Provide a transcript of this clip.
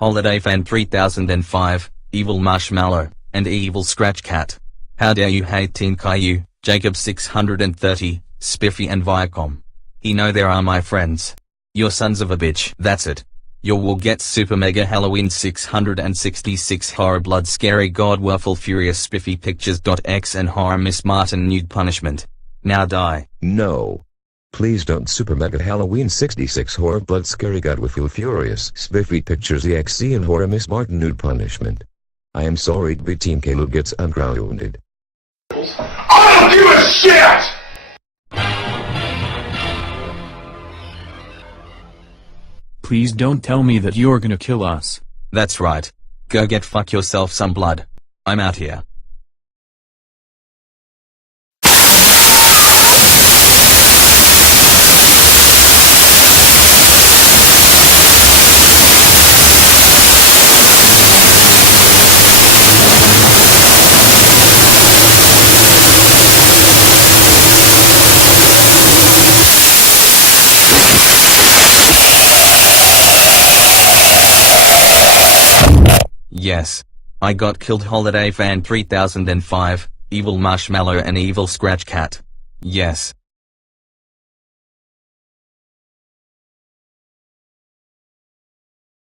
HolidayFan 3005, Evil Marshmallow, and Evil Scratch Cat. How dare you hate Teen Caillou, Jacob 630, Spiffy and Viacom. He know there are my friends. You're sons of a bitch. That's it. Your will get Super Mega Halloween 666 Horror Blood Scary God Waffle Furious Spiffy Pictures.x and Horror Miss Martin Nude Punishment. Now die. No. Please don't. Super Mega Halloween 66 Horror Blood Scary God Waffle Furious Spiffy Pictures EXE and Horror Miss Martin Nude Punishment. I am sorry, but Team Caleb gets ungrounded. I don't give a shit! Please don't tell me that you're gonna kill us. That's right. Go get fuck yourself some blood. I'm out here. Yes. I got killed. HolidayFan 3005, Evil Marshmallow and Evil Scratch Cat. Yes.